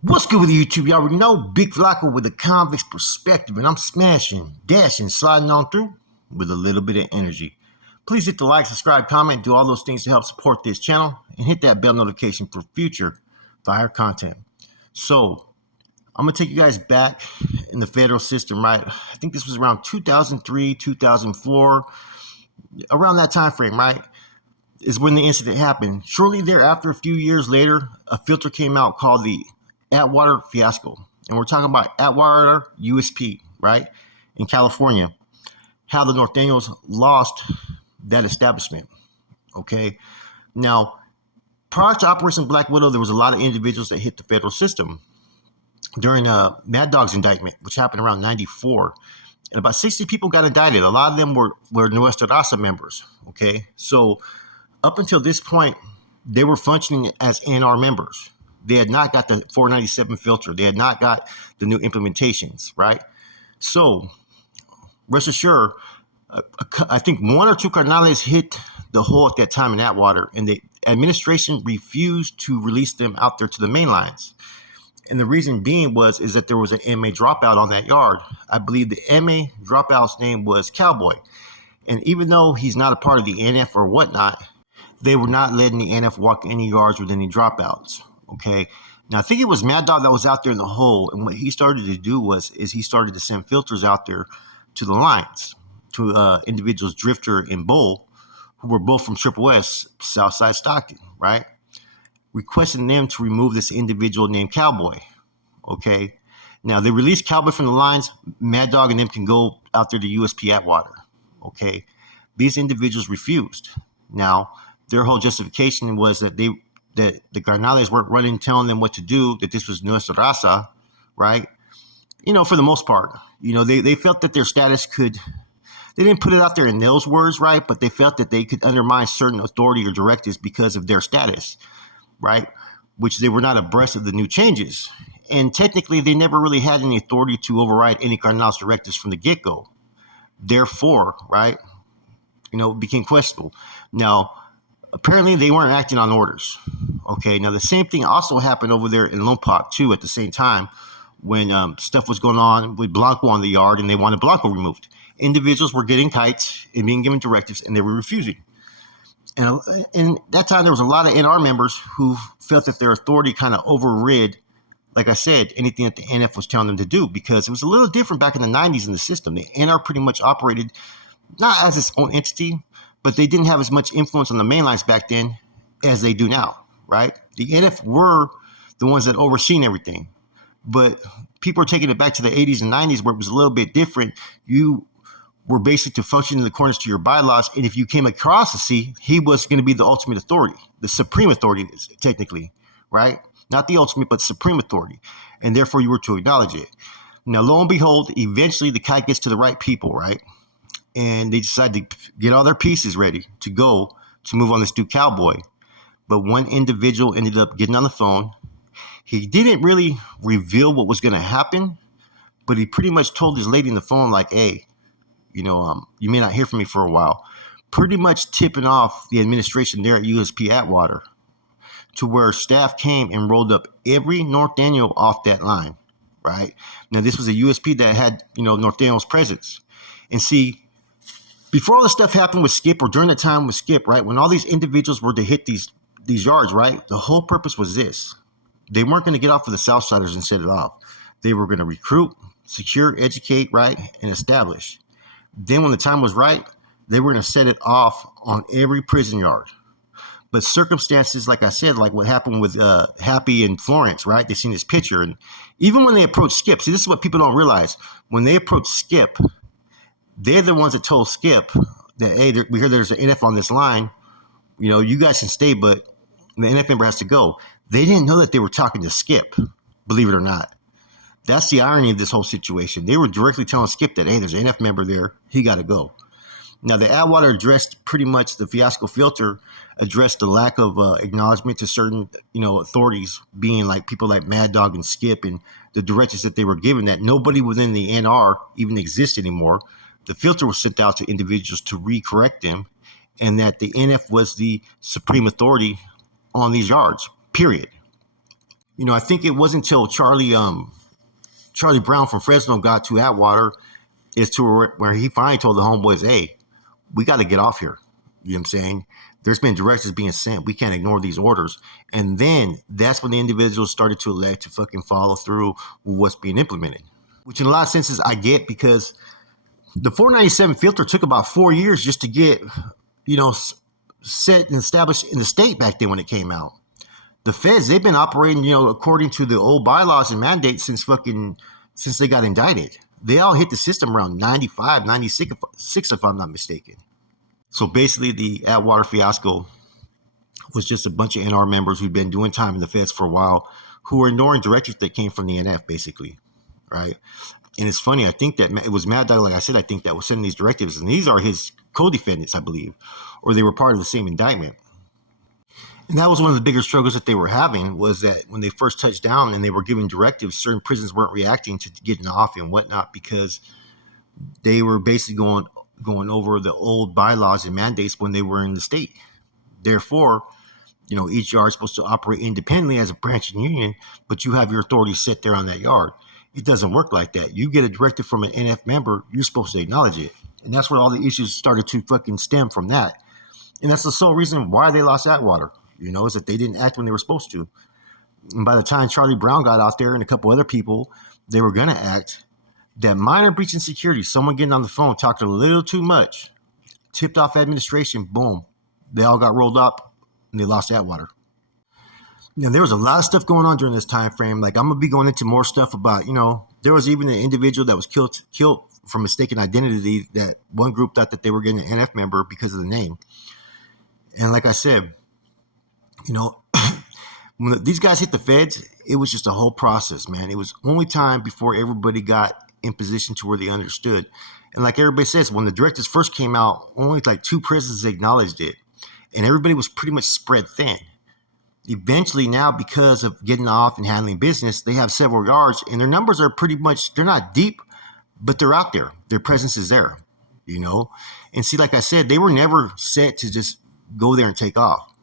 What's good with YouTube? You already know Big Flacco with a convict's perspective, and I'm smashing, dashing, sliding on through with a little bit of energy. Please hit the like, subscribe, comment, do all those things to help support this channel, and hit that bell notification for future fire content. So, I'm going to take you guys back in the federal system, right? I think this was around 2003, 2004, around that time frame, right? Is when the incident happened. Shortly thereafter, a few years later, a filter came out called the Atwater fiasco. And we're talking about Atwater USP, right? In California. How the Nortenos lost that establishment. Okay. Now, prior to Operation Black Widow, there was a lot of individuals that hit the federal system during Mad Dog's indictment, which happened around 94. And about 60 people got indicted. A lot of them were Nuestra Raza members. Okay. So up until this point, they were functioning as NR members. They had not got the 497 filter. They had not got the new implementations, right? So rest assured, I think one or two carnales hit the hole at that time in Atwater, and the administration refused to release them out there to the main lines. And the reason being is that there was an MA dropout on that yard. I believe the MA dropout's name was Cowboy. And even though he's not a part of the NF or whatnot, they were not letting the NF walk any yards with any dropouts. Okay. Now I think it was Mad Dog that was out there in the hole, and what he started to do is he started to send filters out there to the lines, to individuals Drifter and Bull, who were both from Triple S, Southside Stockton, right? Requesting them to remove this individual named Cowboy. Okay. Now they released Cowboy from the lines. Mad Dog and them can go out there to Usp-Atwater. Okay. These individuals refused. Now, their whole justification was that the carnales weren't running, telling them what to do, that this was Nuestra Raza, right? You know, for the most part, you know, they felt that their status they didn't put it out there in those words, right? But they felt that they could undermine certain authority or directives because of their status, right? Which they were not abreast of the new changes. And technically, they never really had any authority to override any carnales directives from the get-go. Therefore, right, you know, it became questionable. Now, apparently they weren't acting on orders. Okay, now the same thing also happened over there in Lompoc too at the same time when stuff was going on with Blanco on the yard and they wanted Blanco removed. Individuals were getting kites and being given directives and they were refusing. And that time there was a lot of NR members who felt that their authority kind of overrid, like I said, anything that the NF was telling them to do, because it was a little different back in the 90s in the system. The NR pretty much operated not as its own entity, but they didn't have as much influence on the main lines back then as they do now, right? The NF were the ones that overseen everything. But people are taking it back to the 80s and 90s where it was a little bit different. You were basic to function in accordance to your bylaws. And if you came across a C, he was going to be the ultimate authority, the supreme authority, technically, right? Not the ultimate, but supreme authority. And therefore, you were to acknowledge it. Now, lo and behold, eventually the kite gets to the right people, right? And they decide to get all their pieces ready to go to move on this dude Cowboy. But one individual ended up getting on the phone. He didn't really reveal what was going to happen, but he pretty much told his lady on the phone, like, hey, you know, you may not hear from me for a while. Pretty much tipping off the administration there at Usp-Atwater, to where staff came and rolled up every Norteno off that line, right? Now, this was a USP that had, you know, Norteno's presence. And see, before all this stuff happened with Skip, or during the time with Skip, right, when all these individuals were to hit these yards, right, the whole purpose was this. They weren't going to get off with the Southsiders and set it off. They were going to recruit, secure, educate, right, and establish. Then when the time was right, they were going to set it off on every prison yard. But circumstances, like I said, like what happened with Happy and Florence, right, they seen this picture. And even when they approached Skip, see, this is what people don't realize. When they approached Skip, they're the ones that told Skip that, hey, we hear there's an NF on this line. You know, you guys can stay, but the NF member has to go. They didn't know that they were talking to Skip, believe it or not. That's the irony of this whole situation. They were directly telling Skip that, hey, there's an NF member there. He got to go. Now, the Atwater addressed pretty much the fiasco filter, addressed the lack of acknowledgement to certain, you know, authorities, being like people like Mad Dog and Skip, and the directives that they were given that nobody within the NR even exists anymore. The filter was sent out to individuals to recorrect them, and that the NF was the supreme authority on these yards, period. I think it wasn't until Charlie Brown from Fresno got to Atwater is to where he finally told the homeboys, hey, we got to get off here. You know what I'm saying? There's been directives being sent. We can't ignore these orders. And then that's when the individuals started to elect to fucking follow through with what's being implemented, which in a lot of senses I get, because the 497 filter took about 4 years just to get, set and established in the state back then when it came out. The feds, they've been operating, according to the old bylaws and mandates since they got indicted. They all hit the system around 95, 96, if I'm not mistaken. So basically, the Atwater fiasco was just a bunch of NR members who'd been doing time in the feds for a while, who were ignoring directives that came from the NF, basically, right? And it's funny, I think that it was Mad Dog, like I said, I think that was sending these directives, and these are his co-defendants, I believe, or they were part of the same indictment. And that was one of the bigger struggles that they were having, was that when they first touched down and they were giving directives, certain prisons weren't reacting to getting off and whatnot, because they were basically going over the old bylaws and mandates when they were in the state. Therefore, each yard is supposed to operate independently as a branch and union, but you have your authority set there on that yard. It doesn't work like that. You get a directive from an NF member, you're supposed to acknowledge it. And that's where all the issues started to fucking stem from that. And that's the sole reason why they lost Atwater, is that they didn't act when they were supposed to. And by the time Charlie Brown got out there and a couple other people, they were going to act. That minor breach in security, someone getting on the phone, talked a little too much, tipped off administration, boom. They all got rolled up and they lost Atwater. There was a lot of stuff going on during this time frame. Like, I'm going to be going into more stuff about, there was even an individual that was killed from mistaken identity, that one group thought that they were getting an NF member because of the name. And like I said, when these guys hit the feds, it was just a whole process, man. It was only time before everybody got in position to where they understood. And like everybody says, when the directives first came out, only like 2 prisons acknowledged it. And everybody was pretty much spread thin. Eventually now, because of getting off and handling business, they have several yards, and their numbers are pretty much, they're not deep, but they're out there. Their presence is there, And see, like I said, they were never set to just go there and take off.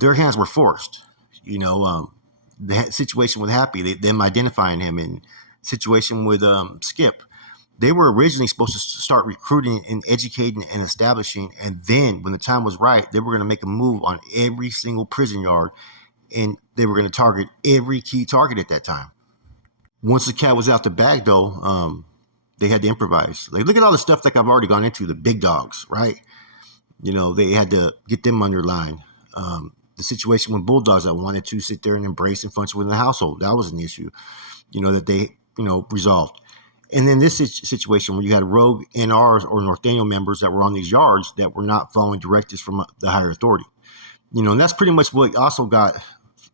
Their hands were forced. The situation with Happy, them identifying him, and situation with Skip, they were originally supposed to start recruiting and educating and establishing, and then when the time was right, they were going to make a move on every single prison yard, and they were going to target every key target at that time. Once the cat was out the bag, though, they had to improvise. Like, look at all the stuff like I've already gone into, the big dogs, right? They had to get them underlined. The situation with bulldogs that wanted to sit there and embrace and function within the household, that was an issue, that they, resolved. And then this situation where you had rogue NRs or Norteno members that were on these yards that were not following directives from the higher authority. And that's pretty much what also got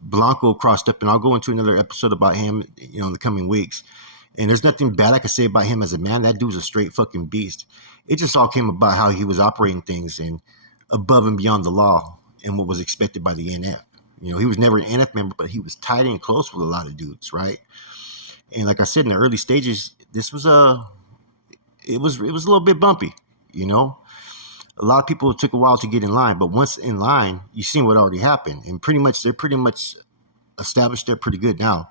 Blanco crossed up. And I'll go into another episode about him, in the coming weeks. And there's nothing bad I can say about him as a man. That dude's a straight fucking beast. It just all came about how he was operating things and above and beyond the law and what was expected by the NF. He was never an NF member, but he was tight and close with a lot of dudes, right? And like I said, in the early stages, it was a little bit bumpy, A lot of people took a while to get in line, but once in line, you seen what already happened, and they're pretty much established there pretty good now.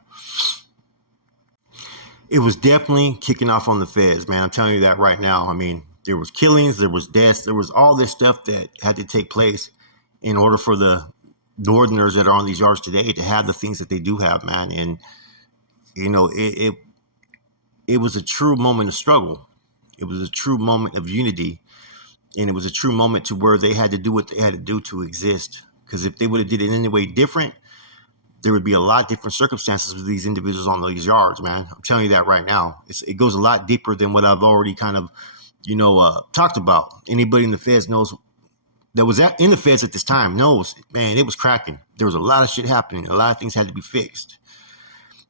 It was definitely kicking off on the feds, man. I'm telling you that right now. I mean, there was killings, there was deaths, there was all this stuff that had to take place in order for the Northerners that are on these yards today to have the things that they do have, man. And it was a true moment of struggle. It was a true moment of unity. And it was a true moment to where they had to do what they had to do to exist. Because if they would have did it any way different, there would be a lot different circumstances with these individuals on these yards, man. I'm telling you that right now. It goes a lot deeper than what I've already kind of, talked about. Anybody in the feds knows that was in the feds at this time knows, man, it was cracking. There was a lot of shit happening. A lot of things had to be fixed.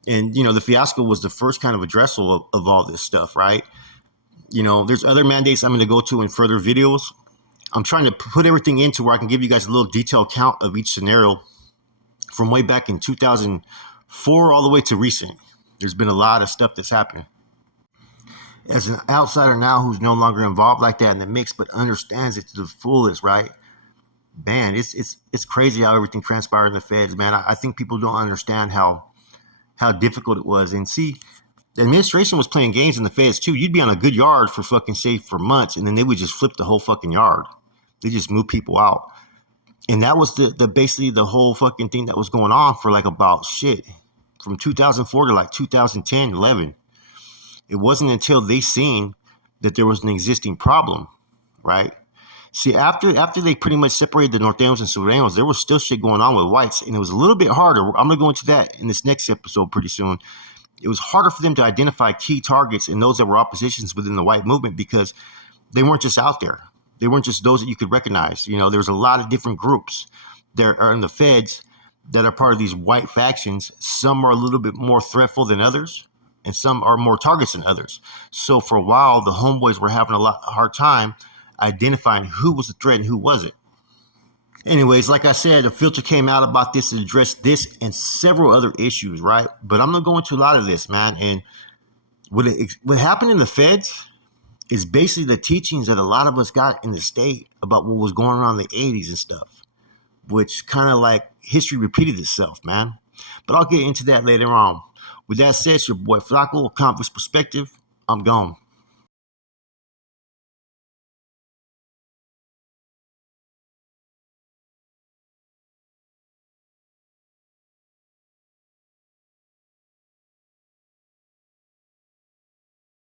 And, the fiasco was the first kind of addressal of all this stuff, right? There's other mandates I'm going to go to in further videos. I'm trying to put everything into where I can give you guys a little detailed count of each scenario from way back in 2004 all the way to recent. There's been a lot of stuff that's happened. As an outsider now who's no longer involved like that in the mix, but understands it to the fullest, right? man, it's crazy how everything transpired in the feds, man. I think people don't understand how difficult it was. And see, the administration was playing games in the feds too. You'd be on a good yard for fucking say for months, and then they would just flip the whole fucking yard. They just move people out. And that was the basically the whole fucking thing that was going on for like about shit from 2004 to like 2010, 11. It wasn't until they seen that there was an existing problem, right? See, after they pretty much separated the Nortenos and Sureños, there was still shit going on with whites, and it was a little bit harder. I'm gonna go into that in this next episode pretty soon. It was harder for them to identify key targets and those that were oppositions within the white movement because they weren't just out there. They weren't just those that you could recognize. You know, there's a lot of different groups that are in the feds that are part of these white factions. Some are a little bit more threatful than others, and some are more targets than others. So for a while, the homeboys were having a hard time identifying who was a threat and who wasn't. Anyways, like I said, a filter came out about this and addressed this and several other issues, right? But I'm going to go into a lot of this, man. And what happened in the feds is basically the teachings that a lot of us got in the state about what was going on in the 80s and stuff, which kind of like history repeated itself, man. But I'll get into that later on. With that said, it's your boy Flaco, Convict's Perspective. I'm gone.